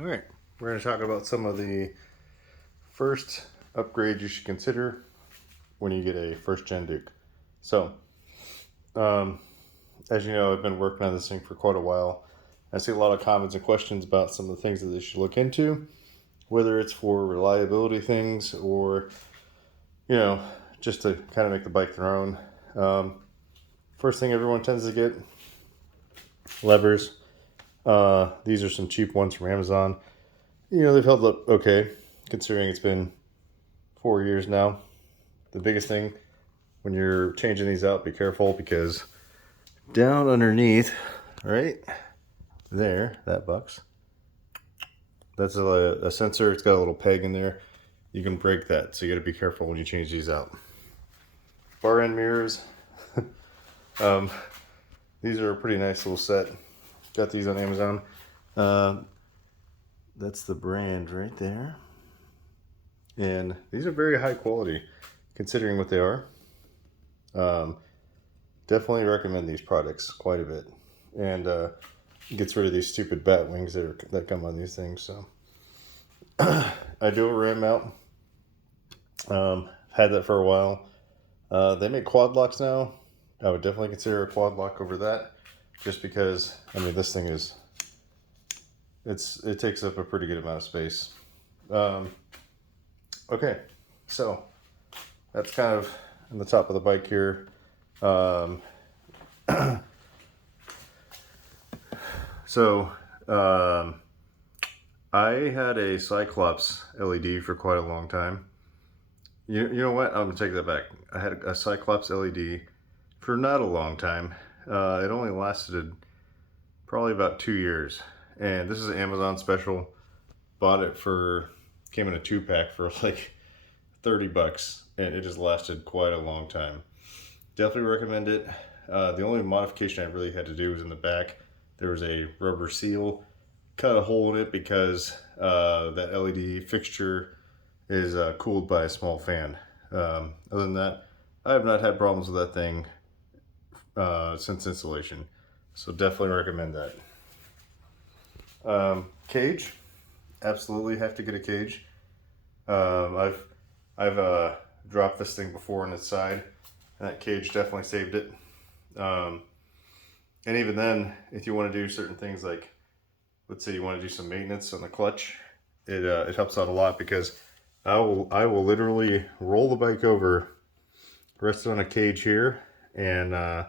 All right, we're going to talk about some of the first upgrades you should consider when you get a first gen Duke. So, um, as you know, I've been working on this thing for quite a while. I see a lot of comments and questions about some of the things that they should look into, whether it's for reliability things or, you know, just to kind of make the bike their own. Um, First thing everyone tends to get levers. These are some cheap ones from Amazon. You know, they've held up okay, considering it's been 4 years now. The biggest thing when you're changing these out, be careful because down underneath, right there, that box, that's a sensor. It's got a little peg in there. You can break that, so you got to be careful when you change these out. Bar end mirrors. um, these are a pretty nice little set. Got these on Amazon. That's the brand right there. And these are very high quality considering what they are. Um, Definitely recommend these products quite a bit. And gets rid of these stupid bat wings that come on these things. So I do a ram mount. Had that for a while. They make quad locks now. I would definitely consider a quad lock over that, just because I mean this thing is it takes up a pretty good amount of space. Okay, so that's kind of on the top of the bike here. Um, so I had a Cyclops LED for quite a long time. You know what? I'm gonna take that back. I had a Cyclops LED for not a long time. It only lasted probably about 2 years, and this is an Amazon special. Bought it for came in a 2-pack for like $30, and it just lasted quite a long time. Definitely recommend it. The only modification I really had to do was in the back. There was a rubber seal, cut a hole in it because that LED fixture is cooled by a small fan. Other than that, I have not had problems with that thing since installation. So definitely recommend that. Cage, absolutely have to get a cage. I've dropped this thing before on its side, and that cage definitely saved it. And even then, if you want to do certain things like, let's say you want to do some maintenance on the clutch, it helps out a lot because I will literally roll the bike over, rest it on a cage here, and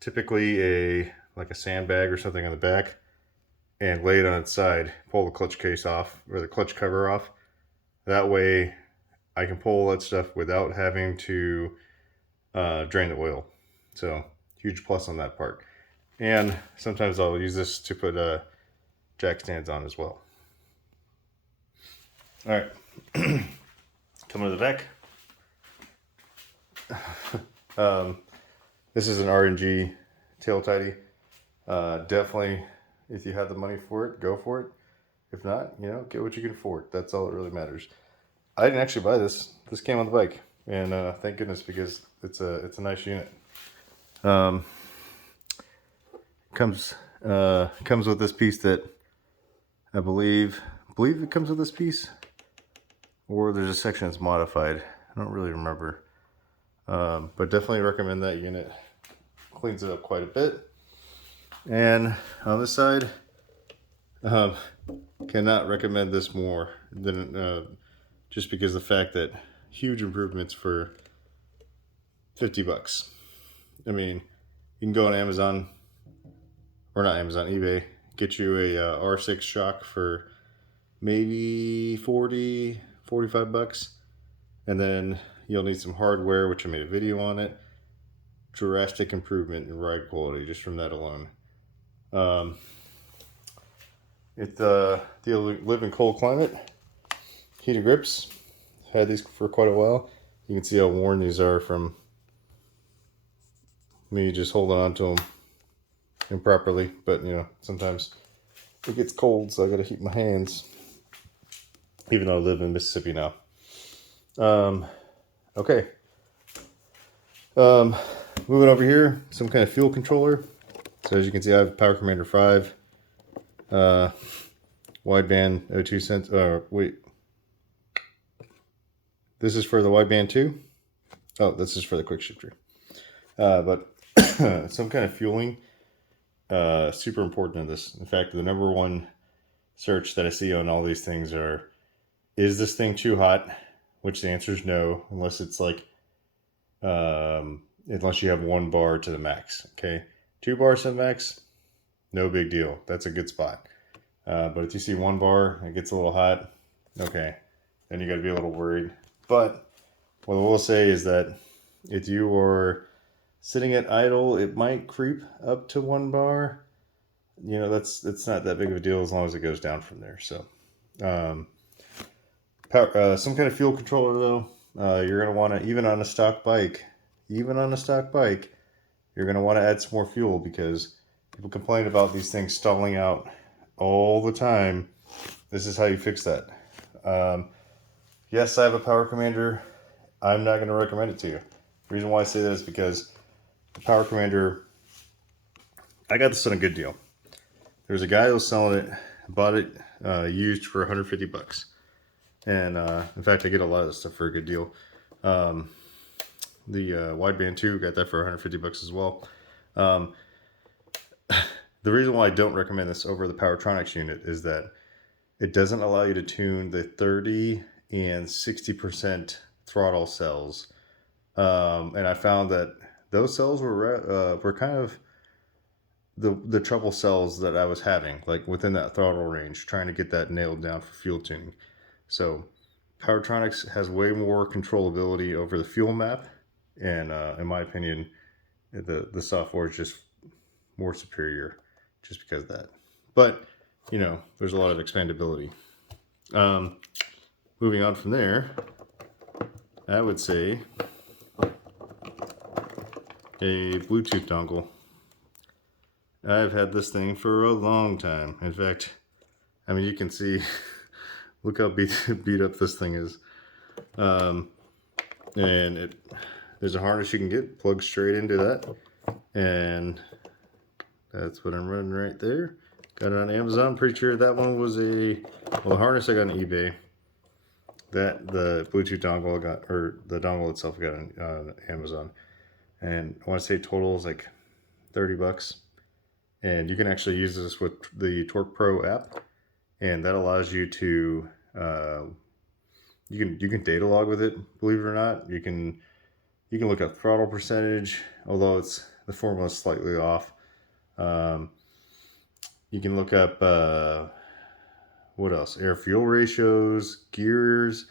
typically like a sandbag or something on the back, and lay it on its side. Pull the clutch case off or the clutch cover off. That way, I can pull that stuff without having to drain the oil. So huge plus on that part. And sometimes I'll use this to put jack stands on as well. All right, coming to the back. This is an R&G tail tidy. Definitely, if you have the money for it, go for it. If not, you know, get what you can afford. That's all that really matters. I didn't actually buy this. This came on the bike, and thank goodness because it's a nice unit. Comes with this piece that I believe it comes with this piece, or there's a section that's modified. I don't really remember, but definitely recommend that unit. Cleans it up quite a bit. And on this side, cannot recommend this more than just because the fact that huge improvements for $50. I mean, you can go on Amazon, or not Amazon, eBay, get you a R6 shock for maybe 40, $45, and then you'll need some hardware, which I made a video on it. Drastic improvement in ride quality just from that alone. They live in cold climate. Heated grips. Had these for quite a while. You can see how worn these are from me just holding on to them improperly. But you know, sometimes it gets cold, so I gotta heat my hands. Even though I live in Mississippi now. Okay. Moving over here, some kind of fuel controller. So as you can see, I have Power Commander 5. wideband O2 sensor. Wait, this is for the wideband 2. Oh, this is for the quick shifter. But some kind of fueling, super important in this. In fact, the number one search that I see on all these things are, is this thing too hot? Which the answer is no, unless it's like, unless you have 1 bar to the max. Okay, 2 bars to the max, no big deal. That's a good spot. But if you see 1 bar, it gets a little hot. Okay, then you got to be a little worried. But what I will say is that if you are sitting at idle, it might creep up to 1 bar. You know, it's not that big of a deal as long as it goes down from there. So, some kind of fuel controller though, you're gonna want to, even on a stock bike, you're gonna want to add some more fuel, because people complain about these things stalling out all the time. This is how you fix that. Yes, I have a Power Commander. I'm not going to recommend it to you. The reason why I say that is because the Power Commander, I got this on a good deal. There's a guy who was selling it, bought it used for $150. And in fact, I get a lot of this stuff for a good deal. The wideband 2, got that for $150 as well. The reason why I don't recommend this over the Powertronics unit is that it doesn't allow you to tune the 30 and 60% throttle cells. And I found that those cells were kind of the trouble cells that I was having, like within that throttle range, trying to get that nailed down for fuel tuning. So Powertronics has way more controllability over the fuel map, and in my opinion, the software is just more superior just because of that. But you know, there's a lot of expandability. Moving on from there, I would say a Bluetooth dongle. I've had this thing for a long time. In fact, I mean, you can see, look how beat up this thing is. And there's a harness you can get, plug straight into that. And that's what I'm running right there. Got it on Amazon. Pretty sure that one was the harness I got on eBay. The Bluetooth dongle I got, or the dongle itself I got on Amazon. And I want to say total is like $30. And you can actually use this with the Torque Pro app, and that allows you to you can data log with it. Believe it or not, you can look up throttle percentage, although the formula is slightly off. You can look up what else? Air fuel ratios, gears,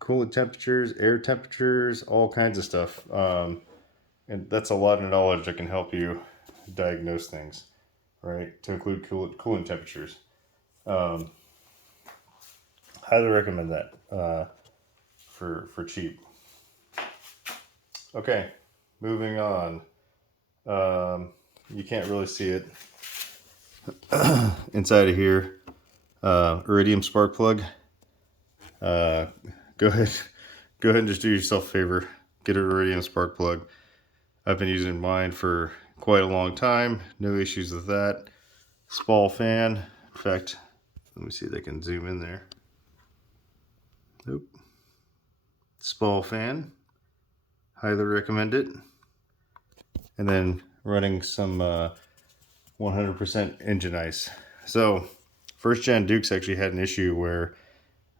coolant temperatures, air temperatures, all kinds of stuff. And that's a lot of knowledge that can help you diagnose things, right? To include coolant temperatures. Highly recommend that for cheap. Okay, moving on. You can't really see it inside of here. Iridium spark plug. Go ahead and just do yourself a favor. Get an Iridium spark plug. I've been using mine for quite a long time. No issues with that. Spall fan. In fact, let me see if I can zoom in there. Nope. Spall fan. Highly recommend it. And then running some 100% engine ice. So, first gen Dukes actually had an issue where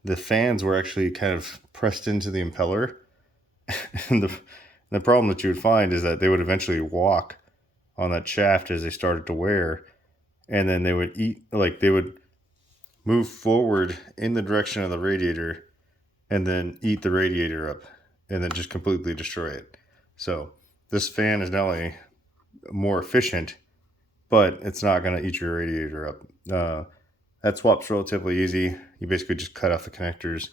the fans were actually kind of pressed into the impeller. And the problem that you would find is that they would eventually walk on that shaft as they started to wear, and then they would move forward in the direction of the radiator and then eat the radiator up and then just completely destroy it. So this fan is not only more efficient, but it's not going to eat your radiator up. That swap's relatively easy. You basically just cut off the connectors,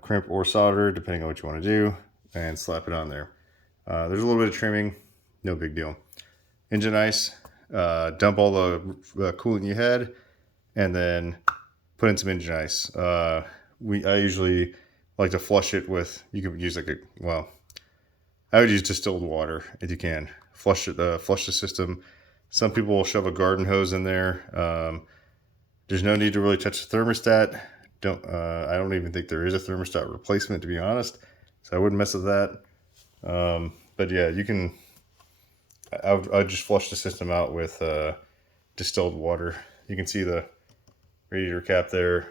crimp or solder, depending on what you want to do, and slap it on there. There's a little bit of trimming, no big deal. Engine ice, dump all the coolant you had, and then put in some engine ice. I usually like to flush it with, you could use I would use distilled water if you can. Flush the system. Some people will shove a garden hose in there. There's no need to really touch the thermostat. I don't even think there is a thermostat replacement, to be honest. So I wouldn't mess with that. But yeah, you can. I'll just flush the system out with distilled water. You can see the radiator cap there,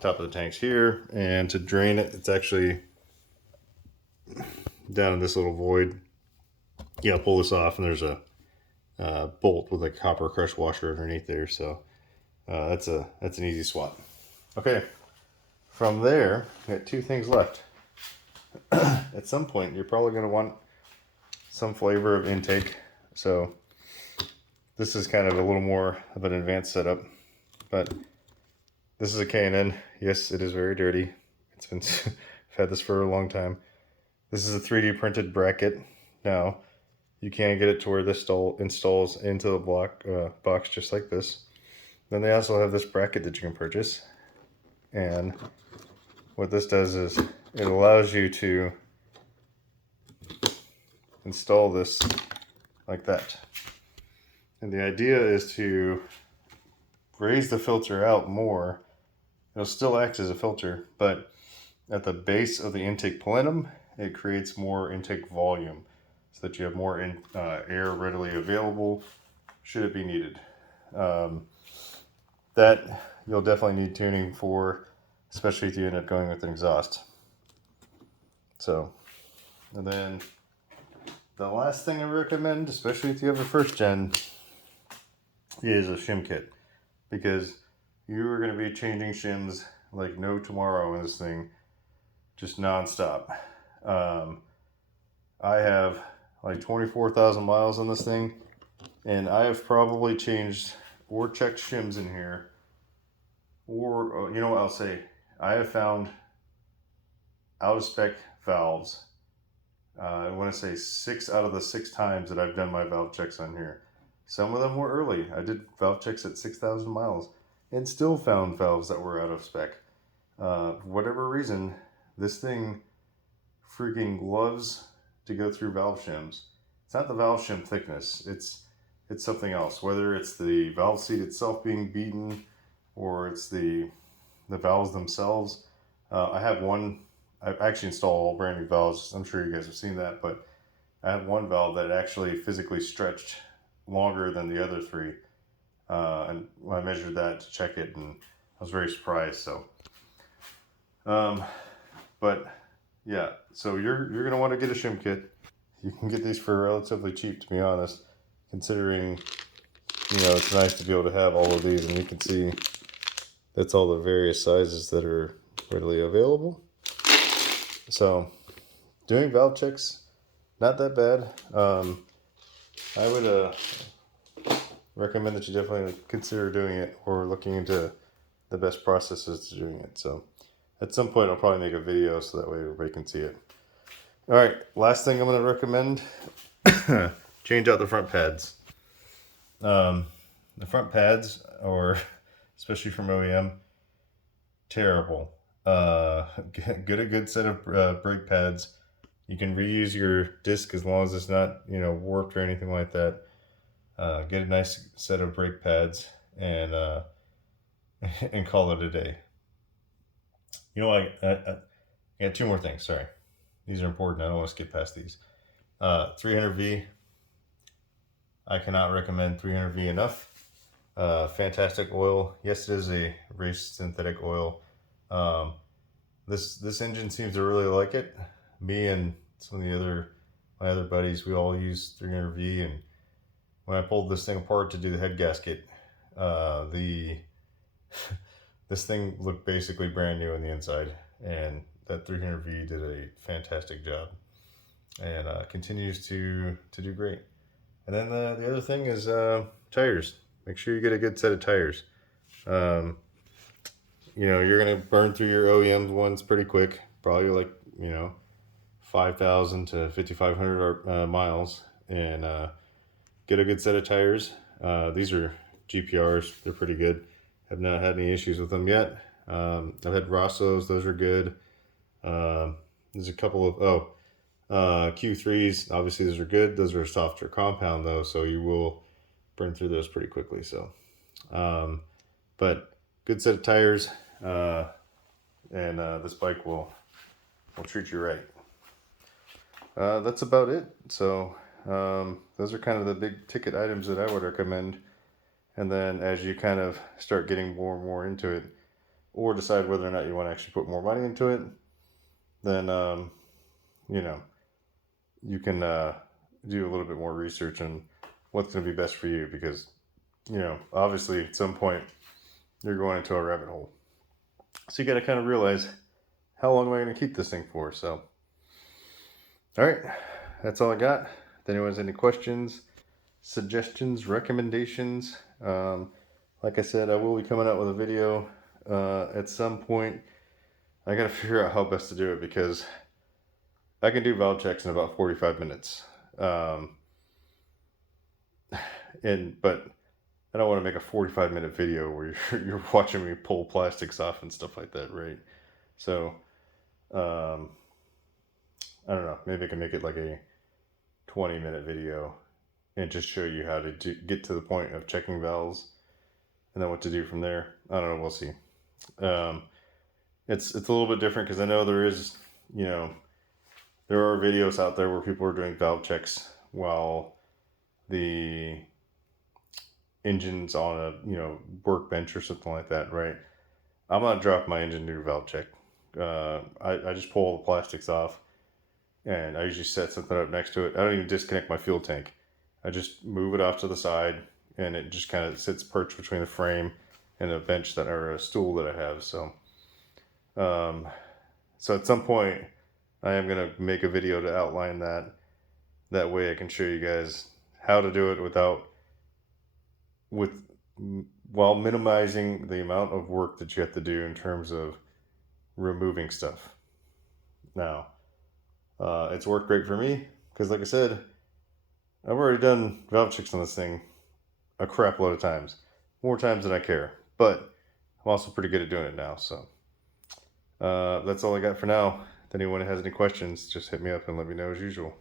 top of the tank's here, and to drain it, it's actually down in this little void. Yeah, pull this off, and there's a bolt with a copper crush washer underneath there. So that's an easy swap. Okay, from there, we got two things left. At some point, you're probably going to want some flavor of intake. So this is kind of a little more of an advanced setup, but this is a K&N. Yes, it is very dirty. It's been I've had this for a long time. This is a 3D printed bracket. Now, you can get it to where this installs into the box just like this. Then they also have this bracket that you can purchase. And what this does is it allows you to install this like that. And the idea is to raise the filter out more. It'll still act as a filter, but at the base of the intake plenum, it creates more intake volume so that you have more air readily available should it be needed. That you'll definitely need tuning for, especially if you end up going with an exhaust. So, and then the last thing I recommend, especially if you have a first gen, is a shim kit, because you are going to be changing shims like no tomorrow in this thing, just nonstop. I have like 24,000 miles on this thing, and I have probably changed or checked shims in here, or you know what I'll say, I have found out of spec valves. I want to say 6 out of the 6 times that I've done my valve checks on here. Some of them were early. I did valve checks at 6,000 miles and still found valves that were out of spec. For whatever reason, this thing freaking loves to go through valve shims. It's not the valve shim thickness. It's something else. Whether it's the valve seat itself being beaten, or it's the valves themselves. I have one. I've actually installed all brand new valves. I'm sure you guys have seen that, but I have one valve that actually physically stretched longer than the other 3. And I measured that to check it, and I was very surprised. So, but yeah, so you're gonna want to get a shim kit. You can get these for relatively cheap, to be honest, considering it's nice to be able to have all of these, and you can see that's all the various sizes that are readily available. So, doing valve checks, not that bad. I would recommend that you definitely consider doing it or looking into the best processes to doing it. So, at some point, I'll probably make a video so that way everybody can see it. All right, last thing I'm going to recommend, change out the front pads. The front pads, or especially from OEM, terrible. Get a good set of brake pads. You can reuse your disc as long as it's not warped or anything like that. Get a nice set of brake pads and and call it a day. I got 2 more things. Sorry, these are important. I don't want to skip past these. 300V. I cannot recommend 300V enough. Fantastic oil. Yes, it is a race synthetic oil. This engine seems to really like it. Me and some of my other buddies, we all use 300V, and when I pulled this thing apart to do the head gasket, this thing looked basically brand new on the inside, and that 300V did a fantastic job, and continues to do great. And then the other thing is tires. Make sure you get a good set of tires. You're gonna burn through your OEM ones pretty quick, probably like 5,000 to 5,500 miles, and get a good set of tires. These are GPRs. They're pretty good. Have not had any issues with them yet. I've had Rossos. Those are good. There's a couple of Q3s. Obviously, those are good. Those are a softer compound though, so you will burn through those pretty quickly. So But good set of tires, and this bike will treat you right. That's about it. So those are kind of the big ticket items that I would recommend. And then as you kind of start getting more and more into it, or decide whether or not you want to actually put more money into it, then you know, you can do a little bit more research on what's going to be best for you, because obviously at some point you're going into a rabbit hole, so you got to kind of realize, how long am I going to keep this thing for? So all right, that's all I got. If anyone has any questions, suggestions, recommendations, like I said, I will be coming out with a video at some point. I got to figure out how best to do it, because I can do valve checks in about 45 minutes. But I don't want to make a 45-minute video where you're watching me pull plastics off and stuff like that, right? So, I don't know. Maybe I can make it like a 20-minute video and just show you how to get to the point of checking valves, and then what to do from there. I don't know. We'll see. It's a little bit different, because I know there is, there are videos out there where people are doing valve checks while the engine's on a workbench or something like that, right? I'm not dropping my engine to do a valve check. I just pull all the plastics off, and I usually set something up next to it. I don't even disconnect my fuel tank. I just move it off to the side, and it just kind of sits perched between the frame and a bench or a stool that I have. So at some point I am going to make a video to outline that. That way I can show you guys how to do it while minimizing the amount of work that you have to do in terms of removing stuff. Now, it's worked great for me, because like I said, I've already done valve checks on this thing a crap load of times. More times than I care. But I'm also pretty good at doing it now. So that's all I got for now. If anyone has any questions, just hit me up and let me know as usual.